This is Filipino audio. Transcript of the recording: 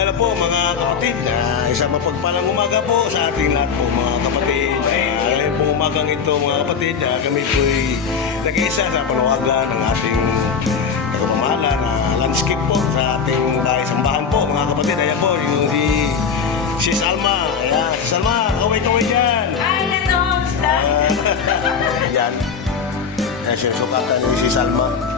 Ayun po mga kapatid, isang mapagpalang umaga po sa ating lahat po mga kapatid. Ngayon po umagang ito mga kapatid, kami po'y nag-iisa sa paluwagan ng ating nagmamahala na landscape po sa ating sambahan po mga kapatid. Ayan po yung si Sis Alma. Ayan, Sis Alma, kaway-kaway dyan. Ay, nato, Ayan. Ayan, sinusukatan ni Sis Alma.